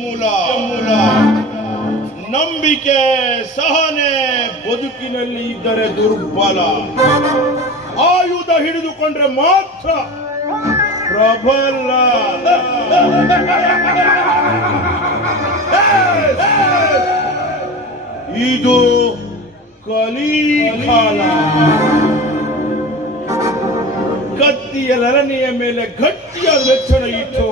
ಮೂಲ. ನಂಬಿಕೆ ಸಹನೆ ಬದುಕಿನಲ್ಲಿ ಇದ್ದರೆ ದುರ್ಬಲ. ಆಯುಧ ಹಿಡಿದುಕೊಂಡ್ರೆ ಮಾತ್ರ ಪ್ರಬಲ. ಇದು ಕಲಿಕಾಲ ಕತ್ತಿಯ ಲರನೆಯ ಮೇಲೆ ಗಟ್ಟಿಯ ಲಕ್ಷಣ ಇಟ್ಟು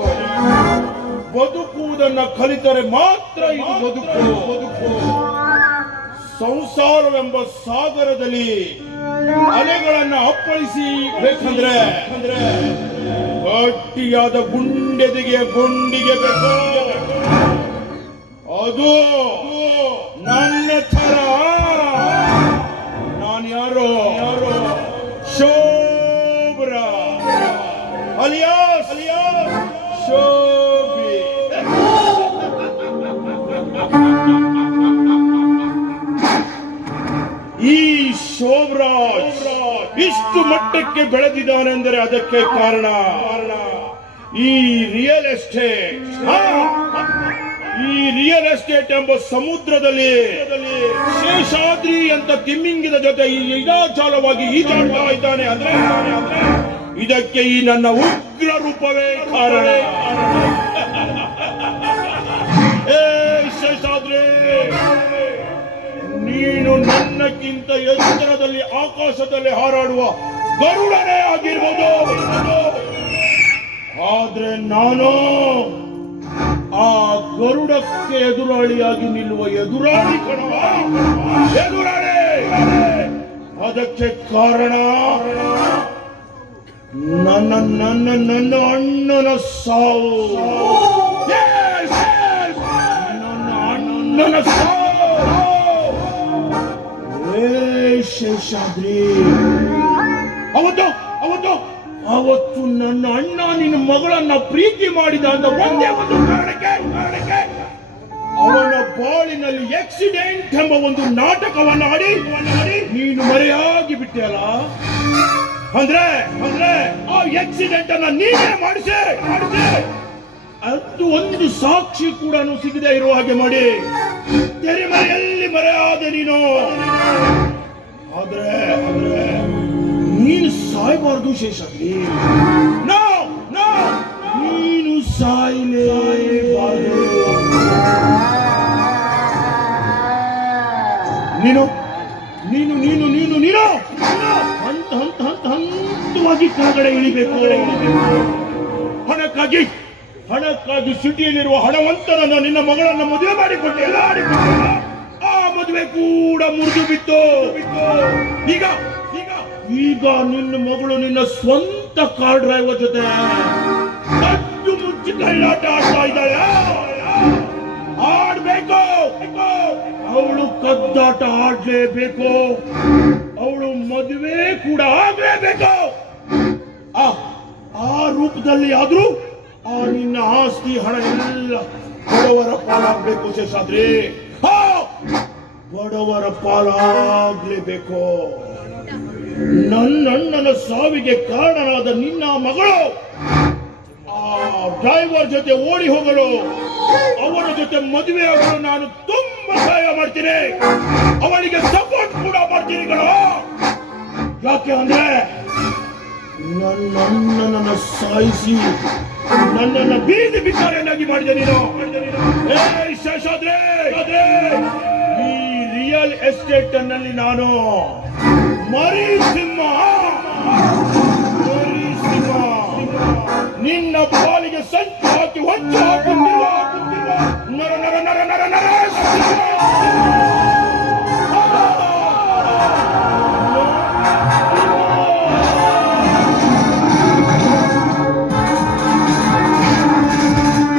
ಬದುಕುವುದನ್ನ ಕಲಿತರೆ ಮಾತ್ರ ಇದು ಬದುಕು. ಬದುಕು ಸಂಸಾರವೆಂಬ ಸಾಗರದಲ್ಲಿ ಅಲೆಗಳನ್ನ ಅಪ್ಪಳಿಸಿ ಬೇಕಂದ್ರೆ ಅಂದ್ರೆ ಗಟ್ಟಿಯಾದ ಗುಂಡೆದಿಗೆ ಗುಂಡಿಗೆ ಬೇಕು. ಅದು ನನ್ನ ಥರ. ನಾನು ಯಾರೋ? ಯಾರೋ ಶೋಭ್ರ. Alias alias. ಶೋಭಿ ಈ ಶೋಭರಾಜ್ ಇಷ್ಟು ಮಟ್ಟಕ್ಕೆ ಬೆಳೆದಿದ್ದಾನೆಂದರೆ ಅದಕ್ಕೆ ಕಾರಣ ಈ ರಿಯಲ್ ಎಸ್ಟೇಟ್. ಈ ರಿಯಲ್ ಎಸ್ಟೇಟ್ ಎಂಬ ಸಮುದ್ರದಲ್ಲಿ ಶೇಷಾದ್ರಿ ಅಂತ ತಿಮ್ಮಿಂಗಿದ ಜೊತೆ ಈ ಇದಾಚಾಲವಾಗಿ ಈಜಾಡ್ತಾ ಇದ್ದಾನೆ ಅಂದ್ರೆ ಇದಕ್ಕೆ ಈ ನನ್ನ ಉಗ್ರ ರೂಪವೇ ಕಾರಣ. ನನ್ನಕ್ಕಿಂತ ಎತ್ತರದಲ್ಲಿ ಆಕಾಶದಲ್ಲಿ ಹಾರಾಡುವ ಗರುಡನೇ ಆಗಿರ್ಬೋದು. ಆದ್ರೆ ನಾನು ಆ ಗರುಡಕ್ಕೆ ಎದುರಾಳಿಯಾಗಿ ನಿಲ್ಲುವ ಎದುರಾಳಿ ಅದಕ್ಕೆ ಕಾರಣ ನನ್ನ ನನ್ನ ನನ್ನ ಅಣ್ಣನ ಸಾವು! ನನ್ನ ಅಣ್ಣನ ಸಾವು. ಶೇಷಾದ್ರಿ ಅವತ್ತು ಅವತ್ತು ಅವತ್ತು ನನ್ನ ಅಣ್ಣ ನಿನ್ನ ಮಗಳನ್ನ ಪ್ರೀತಿ ಮಾಡಿದ ಅಂತ ಒಂದೇ ಒಂದು ಕಾರಣಕ್ಕೆ ಕಾರಣಕ್ಕೆ ಅವನ ಬಾಳಿನಲ್ಲಿ ಎಕ್ಸಿಡೆಂಟ್ ಎಂಬ ಒಂದು ನಾಟಕವನ್ನು ಆಡಿ ನೀನು ಮರೆಯಾಗಿ ಬಿಟ್ಟಿಯಲ್ಲ? ಅಂದ್ರೆ ಅಂದ್ರೆ ಆ ಆಕ್ಸಿಡೆಂಟ್ ಅನ್ನ ನೀನೇ ಮಾಡಿಸೆ ಮಾಡಿಸೆ. ಅದು ಒಂದು ಸಾಕ್ಷಿ ಕೂಡ ಸಿಗದೆ ಇರುವ ಹಾಗೆ ಮಾಡಿ. ತೆರೆಮರೆಯಲ್ಲಿ ಮರೆಯಾದ ನೀನು. ಆದ್ರೆ ನೀನು ಸಾಯಬಾರ್ದು ಶೇಷಾದ್ರಿ. ನೀನು ಸಾಯಲೇಬಾರದು. ನೀನು ನೀನು ನೀನು ನೀನು ನೀನು. ಹಂತ ಹಂತ ಹಂತ, ಹಂತವಾಗಿ ಕೆಳಗಡೆ ಇಳಿಬೇಕು. ಹಣಕ್ಕಾಗಿ ಹಣಕ್ಕಾಗಿ ಸಿಟಿಯಲ್ಲಿರುವ ಹಣವಂತನನ್ನ ನಿನ್ನ ಮಗಳನ್ನು ಮದುವೆ ಮಾಡಿಕೊಟ್ಟಿಯಲ್ಲ ಆ ಮದುವೆ ಕೂಡ ಮುರಿದು ಬಿತ್ತು. ಈಗ ಈಗ ಈಗ ನಿನ್ನ ಮಗಳು ನಿನ್ನ ಸ್ವಂತ ಕಾರ್ ಡ್ರೈವರ್ ಜೊತೆ ಕದ್ದು ಮುಚ್ಚಿ ಕಳ್ಳಾಟ ಆಡ್ತಾ ಇದ್ದಾಳೆ. ಆಡ್ಬೇಕು. ಅವಳು ಕದ್ದಾಟ ಆಡ್ಲೇಬೇಕು. ಅವಳು ಮದುವೆ ಕೂಡ ಆಗ್ಲೇಬೇಕು. ಆ ಆ ರೂಪದಲ್ಲಿ ಆದ್ರೂ ಆ ನಿನ್ನ ಆಸ್ತಿ ಹಣ ಎಲ್ಲ ಬಡವರ ಪಾಲಾಗ್ಬೇಕು ಶೇಷಾದ್ರಿ. ಹಾ, ಬಡವರ ಪಾಲಾಗ್ಲೇಬೇಕು ನನ್ನಣ್ಣನ ಸಾವಿಗೆ ಕಾರಣನಾದ ನಿನ್ನ ಮಗಳು ಆ ಡ್ರೈವರ್ ಜೊತೆ ಓಡಿ ಹೋಗಲು ಅವರ ಜೊತೆ ಮದುವೆ ಆಗಲು ನಾನು ತುಂಬಾ ಸಹಾಯ ಮಾಡ್ತೀನಿ. ಅವಳಿಗೆ ಸಪೋರ್ಟ್ ಕೂಡ ಮಾಡ್ತೀನಿ ಯಾಕೆ ಅಂದ್ರೆ ನನ್ನಣ್ಣನ ಸಾಯಿಸಿ ನನ್ನನ್ನು ಬೀದಿ ಬಿದ್ದಾರೆಯನ್ನಾಗಿ ಮಾಡಿದೆ ನೀನು. ಶೇಷಾದ್ರಿ! ರಿಯಲ್ ಎಸ್ಟೇಟ್ನಲ್ಲಿ ನಾನು ಮರಿ ಸಿಂಹ ನಿನ್ನ ಪಾಲಿಗೆ ಸಂಚು